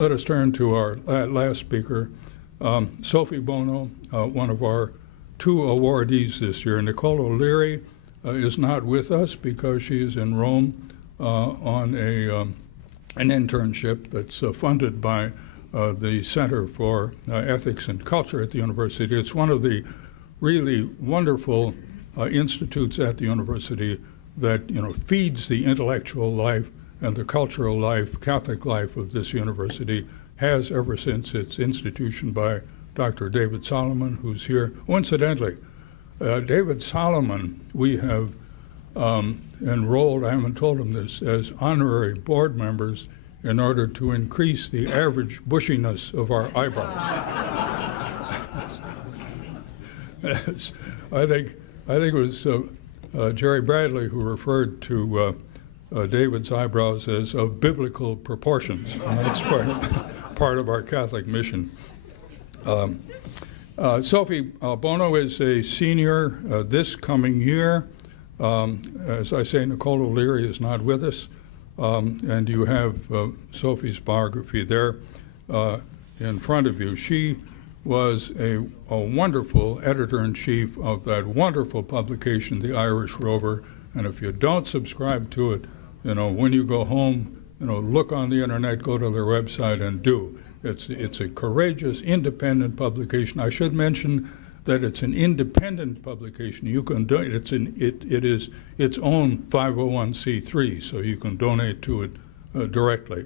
Let us turn to our last speaker, Sophia Buono, one of our two awardees this year. Nicole O'Leary is not with us because she is in Rome on an internship that's funded by the Center for Ethics and Culture at the university. It's one of the really wonderful institutes at the university that feeds the intellectual life and the cultural life, Catholic life of this university, has ever since its institution by Dr. David Solomon, who's here. Incidentally, David Solomon, we have enrolled, I haven't told him this, as honorary board members in order to increase the average bushiness of our eyebrows. I think it was Jerry Bradley who referred to David's eyebrows as of biblical proportions. And that's part of our Catholic mission. Sophie Buono is a senior this coming year. As I say, Nicole O'Leary is not with us. And you have Sophie's biography there in front of you. She was a wonderful editor-in-chief of that wonderful publication, The Irish Rover. And if you don't subscribe to it, when you go home, look on the internet, go to their website, and do. It's a courageous, independent publication. I should mention that it's an independent publication. You can do it. It is its own 501c3, so you can donate to it directly.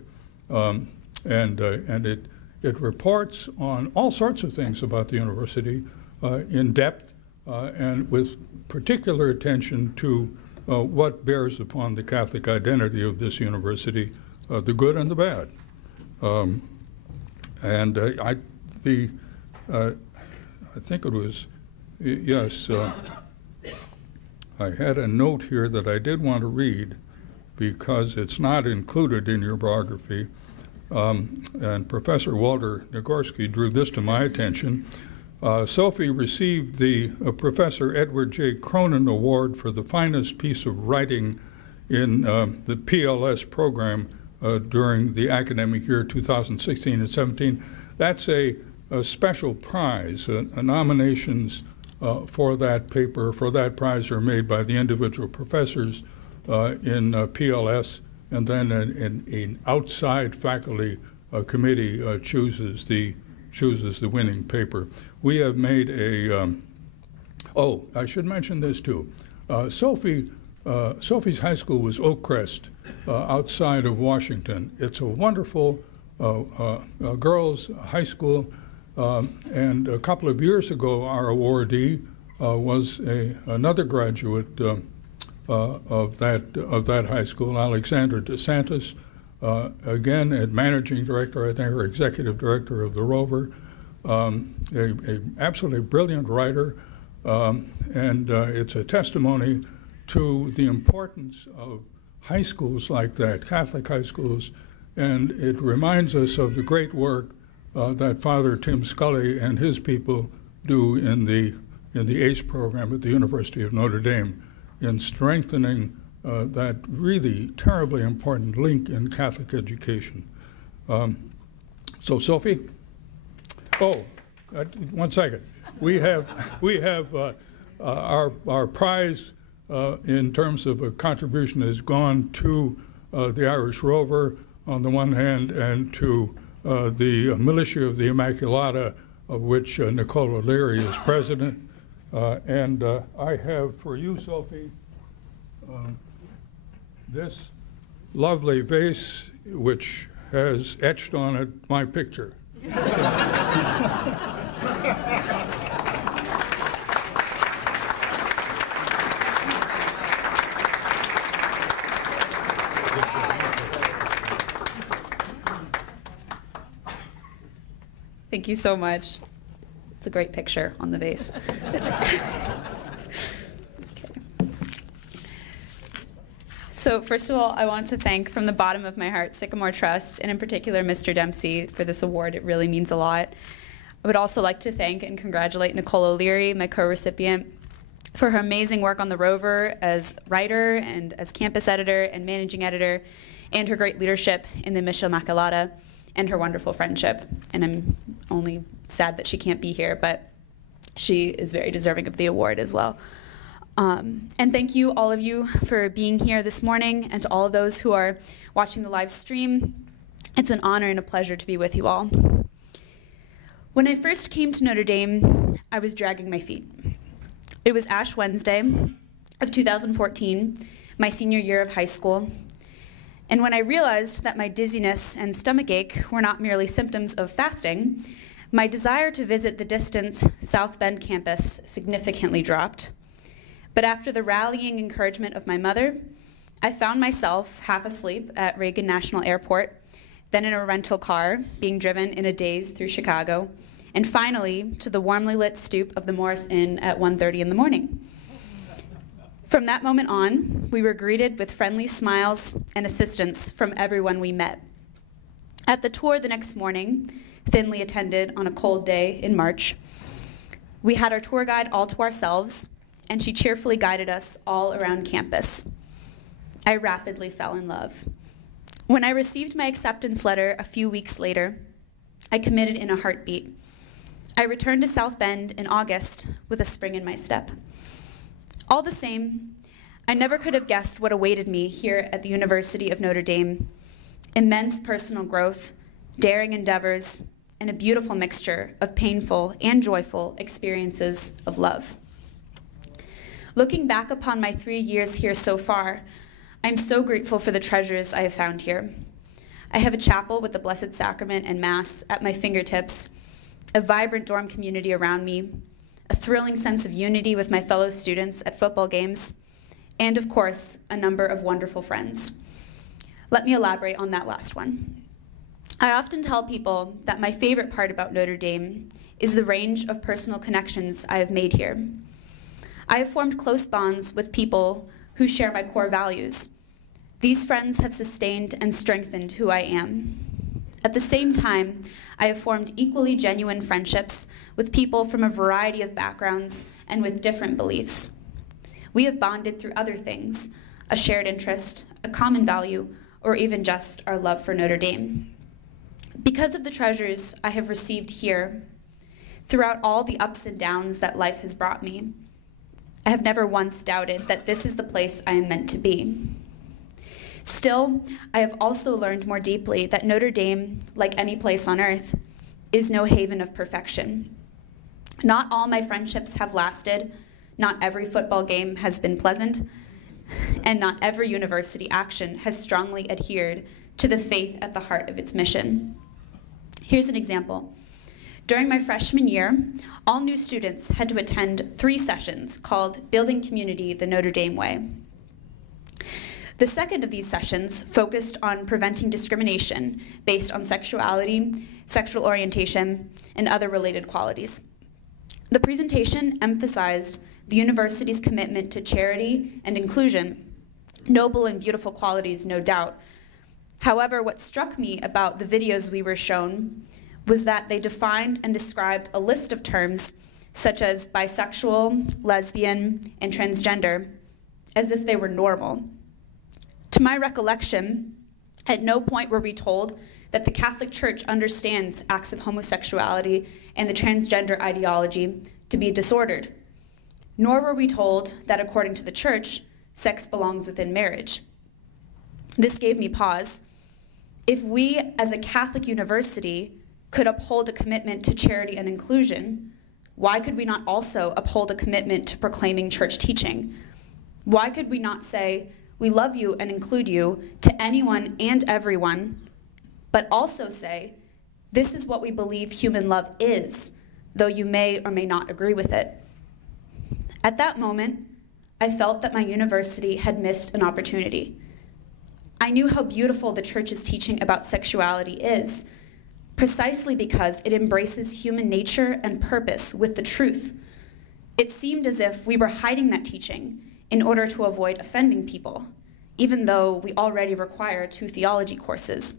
And it reports on all sorts of things about the university in depth and with particular attention to what bears upon the Catholic identity of this university, the good and the bad. I think it was, yes, I had a note here that I did want to read because it's not included in your biography. And Professor Walter Nagorski drew this to my attention. Sophie received the Professor Edward J. Cronin Award for the finest piece of writing in the PLS program during the academic year 2016 and 17. That's a special prize. Nominations for that paper, for that prize, are made by the individual professors in PLS, and then an outside faculty committee chooses the winning paper. We have made a, I should mention this too. Sophie's high school was Oakcrest outside of Washington. It's a wonderful girls' high school, and a couple of years ago our awardee was another graduate of that high school, Alexander DeSantis, again, a managing director, I think, or executive director of the Rover, a absolutely brilliant writer, and it's a testimony to the importance of high schools like that, Catholic high schools, and it reminds us of the great work that Father Tim Scully and his people do in the ACE program at the University of Notre Dame in strengthening that really terribly important link in Catholic education. So Sophie, one second. We have our prize in terms of a contribution has gone to the Irish Rover on the one hand, and to the Militia of the Immaculata, of which Nicole O'Leary is president. And I have for you, Sophie, this lovely vase which has etched on it my picture. Thank you so much. It's a great picture on the vase. Okay. So first of all, I want to thank from the bottom of my heart Sycamore Trust, and in particular Mr. Dempsey, for this award. It really means a lot. I would also like to thank and congratulate Nicole O'Leary, my co-recipient, for her amazing work on the Rover as writer and as campus editor and managing editor, and her great leadership in the Mission Immaculata. and her wonderful friendship. And I'm only sad that she can't be here, but she is very deserving of the award as well. And thank you, all of you, for being here this morning, and to all of those who are watching the live stream. It's an honor and a pleasure to be with you all. When I first came to Notre Dame, I was dragging my feet. It was Ash Wednesday of 2014, my senior year of high school. And when I realized that my dizziness and stomachache were not merely symptoms of fasting, my desire to visit the distant South Bend campus significantly dropped. But after the rallying encouragement of my mother, I found myself half asleep at Reagan National Airport, then in a rental car being driven in a daze through Chicago, and finally to the warmly lit stoop of the Morris Inn at 1:30 in the morning. From that moment on, we were greeted with friendly smiles and assistance from everyone we met. At the tour the next morning, thinly attended on a cold day in March, we had our tour guide all to ourselves, and she cheerfully guided us all around campus. I rapidly fell in love. When I received my acceptance letter a few weeks later, I committed in a heartbeat. I returned to South Bend in August with a spring in my step. All the same, I never could have guessed what awaited me here at the University of Notre Dame. Immense personal growth, daring endeavors, and a beautiful mixture of painful and joyful experiences of love. Looking back upon my 3 years here so far, I'm so grateful for the treasures I have found here. I have a chapel with the Blessed Sacrament and Mass at my fingertips, a vibrant dorm community around me, a thrilling sense of unity with my fellow students at football games, and of course, a number of wonderful friends. Let me elaborate on that last one. I often tell people that my favorite part about Notre Dame is the range of personal connections I have made here. I have formed close bonds with people who share my core values. These friends have sustained and strengthened who I am. At the same time, I have formed equally genuine friendships with people from a variety of backgrounds and with different beliefs. We have bonded through other things, a shared interest, a common value, or even just our love for Notre Dame. Because of the treasures I have received here, throughout all the ups and downs that life has brought me, I have never once doubted that this is the place I am meant to be. Still, I have also learned more deeply that Notre Dame, like any place on earth, is no haven of perfection. Not all my friendships have lasted, not every football game has been pleasant, and not every university action has strongly adhered to the faith at the heart of its mission. Here's an example. During my freshman year, all new students had to attend 3 sessions called Building Community the Notre Dame Way. The second of these sessions focused on preventing discrimination based on sexuality, sexual orientation, and other related qualities. The presentation emphasized the university's commitment to charity and inclusion, noble and beautiful qualities, no doubt. However, what struck me about the videos we were shown was that they defined and described a list of terms such as bisexual, lesbian, and transgender as if they were normal. To my recollection, at no point were we told that the Catholic Church understands acts of homosexuality and the transgender ideology to be disordered, nor were we told that according to the Church, sex belongs within marriage. This gave me pause. If we, as a Catholic university, could uphold a commitment to charity and inclusion, why could we not also uphold a commitment to proclaiming church teaching? Why could we not say, we love you and include you to anyone and everyone, but also say, this is what we believe human love is, though you may or may not agree with it. At that moment, I felt that my university had missed an opportunity. I knew how beautiful the church's teaching about sexuality is, precisely because it embraces human nature and purpose with the truth. It seemed as if we were hiding that teaching in order to avoid offending people, even though we already require 2 theology courses.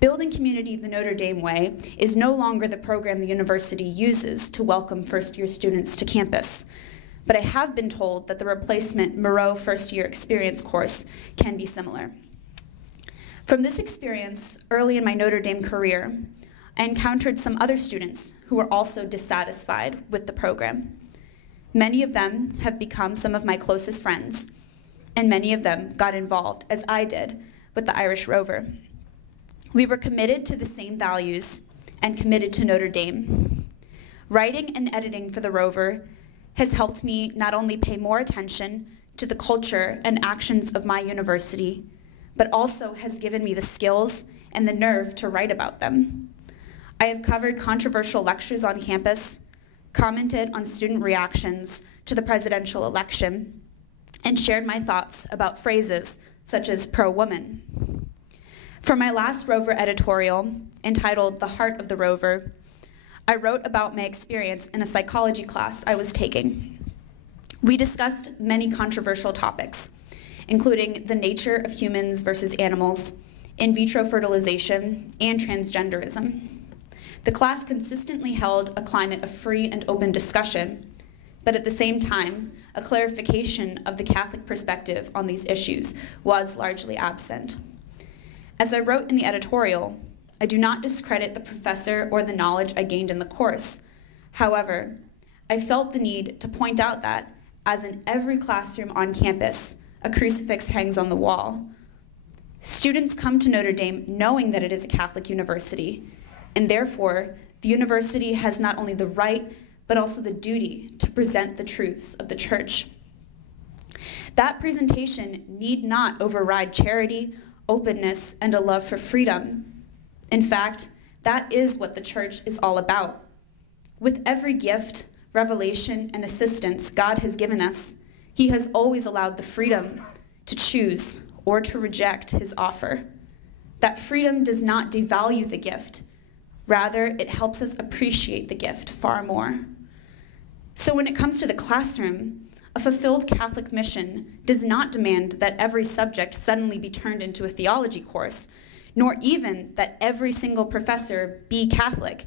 Building Community the Notre Dame Way is no longer the program the university uses to welcome first-year students to campus, but I have been told that the replacement Moreau first-year experience course can be similar. From this experience, early in my Notre Dame career, I encountered some other students who were also dissatisfied with the program. Many of them have become some of my closest friends, and many of them got involved, as I did, with the Irish Rover. We were committed to the same values and committed to Notre Dame. Writing and editing for the Rover has helped me not only pay more attention to the culture and actions of my university, but also has given me the skills and the nerve to write about them. I have covered controversial lectures on campus, commented on student reactions to the presidential election, and shared my thoughts about phrases such as pro-woman. For my last Rover editorial, entitled The Heart of the Rover, I wrote about my experience in a psychology class I was taking. We discussed many controversial topics, including the nature of humans versus animals, in vitro fertilization, and transgenderism. The class consistently held a climate of free and open discussion, but at the same time, a clarification of the Catholic perspective on these issues was largely absent. As I wrote in the editorial, I do not discredit the professor or the knowledge I gained in the course. However, I felt the need to point out that, as in every classroom on campus, a crucifix hangs on the wall. Students come to Notre Dame knowing that it is a Catholic university, and therefore, the university has not only the right, but also the duty to present the truths of the Church. That presentation need not override charity, openness, and a love for freedom. In fact, that is what the Church is all about. With every gift, revelation, and assistance God has given us, He has always allowed the freedom to choose or to reject His offer. That freedom does not devalue the gift. Rather, it helps us appreciate the gift far more. So when it comes to the classroom, a fulfilled Catholic mission does not demand that every subject suddenly be turned into a theology course, nor even that every single professor be Catholic.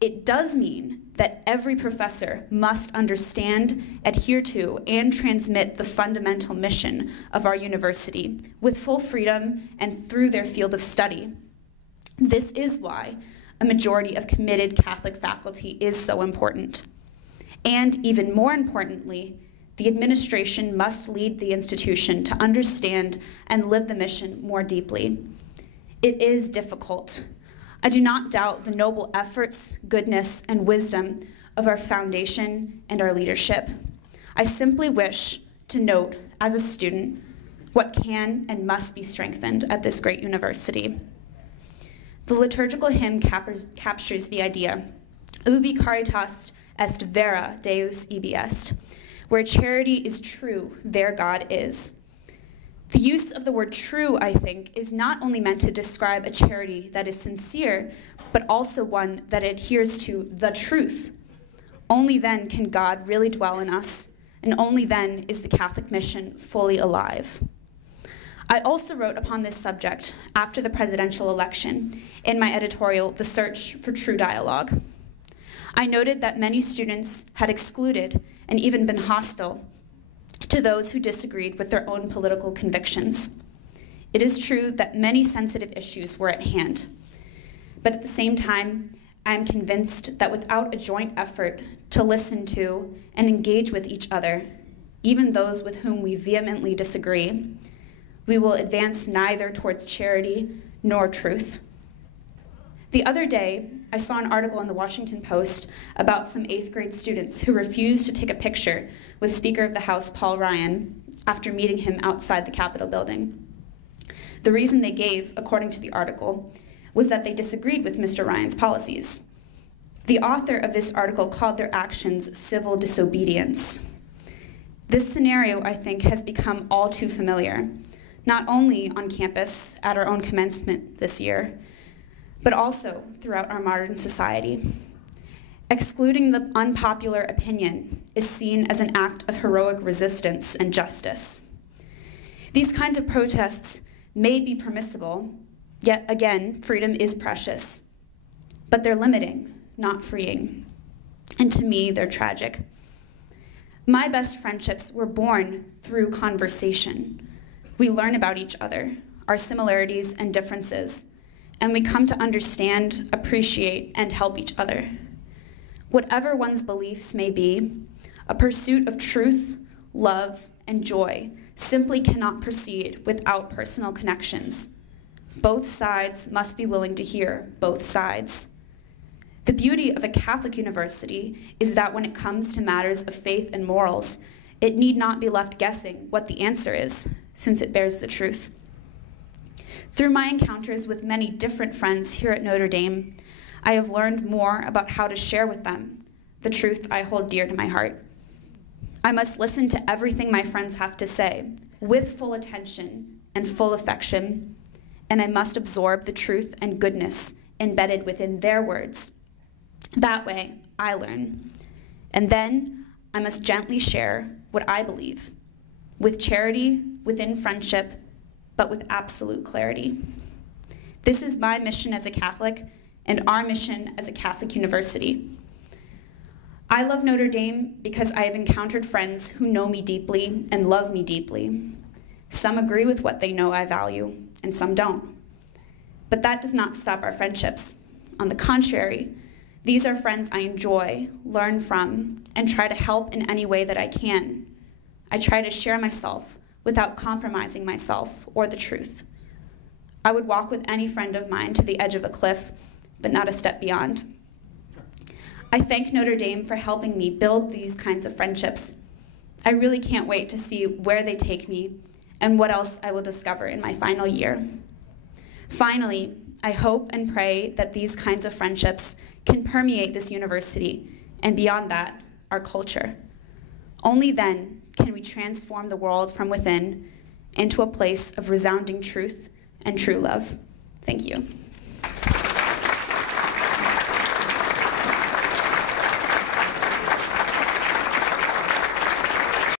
It does mean that every professor must understand, adhere to, and transmit the fundamental mission of our university with full freedom and through their field of study. This is why a majority of committed Catholic faculty is so important. And even more importantly, the administration must lead the institution to understand and live the mission more deeply. It is difficult. I do not doubt the noble efforts, goodness, and wisdom of our foundation and our leadership. I simply wish to note, as a student, what can and must be strengthened at this great university. The liturgical hymn captures the idea, ubi caritas est vera Deus ibi est, where charity is true, there God is. The use of the word true, I think, is not only meant to describe a charity that is sincere, but also one that adheres to the truth. Only then can God really dwell in us, and only then is the Catholic mission fully alive. I also wrote upon this subject after the presidential election in my editorial, The Search for True Dialogue. I noted that many students had excluded and even been hostile to those who disagreed with their own political convictions. It is true that many sensitive issues were at hand, but at the same time, I am convinced that without a joint effort to listen to and engage with each other, even those with whom we vehemently disagree, we will advance neither towards charity nor truth. The other day, I saw an article in the Washington Post about some 8th grade students who refused to take a picture with Speaker of the House Paul Ryan after meeting him outside the Capitol building. The reason they gave, according to the article, was that they disagreed with Mr. Ryan's policies. The author of this article called their actions civil disobedience. This scenario, I think, has become all too familiar, not only on campus at our own commencement this year, but also throughout our modern society. Excluding the unpopular opinion is seen as an act of heroic resistance and justice. These kinds of protests may be permissible, yet again, freedom is precious, but they're limiting, not freeing. And to me, they're tragic. My best friendships were born through conversation. We learn about each other, our similarities and differences, and we come to understand, appreciate, and help each other. Whatever one's beliefs may be, a pursuit of truth, love, and joy simply cannot proceed without personal connections. Both sides must be willing to hear both sides. The beauty of a Catholic university is that when it comes to matters of faith and morals, it need not be left guessing what the answer is, since it bears the truth. Through my encounters with many different friends here at Notre Dame, I have learned more about how to share with them the truth I hold dear to my heart. I must listen to everything my friends have to say with full attention and full affection, and I must absorb the truth and goodness embedded within their words. That way, I learn. And then I must gently share what I believe, with charity, within friendship, but with absolute clarity. This is my mission as a Catholic and our mission as a Catholic university. I love Notre Dame because I have encountered friends who know me deeply and love me deeply. Some agree with what they know I value, and some don't. But that does not stop our friendships. On the contrary, these are friends I enjoy, learn from, and try to help in any way that I can. I try to share myself without compromising myself or the truth. I would walk with any friend of mine to the edge of a cliff, but not a step beyond. I thank Notre Dame for helping me build these kinds of friendships. I really can't wait to see where they take me and what else I will discover in my final year. Finally, I hope and pray that these kinds of friendships can permeate this university, and beyond that, our culture. Only then can we transform the world from within into a place of resounding truth and true love. Thank you.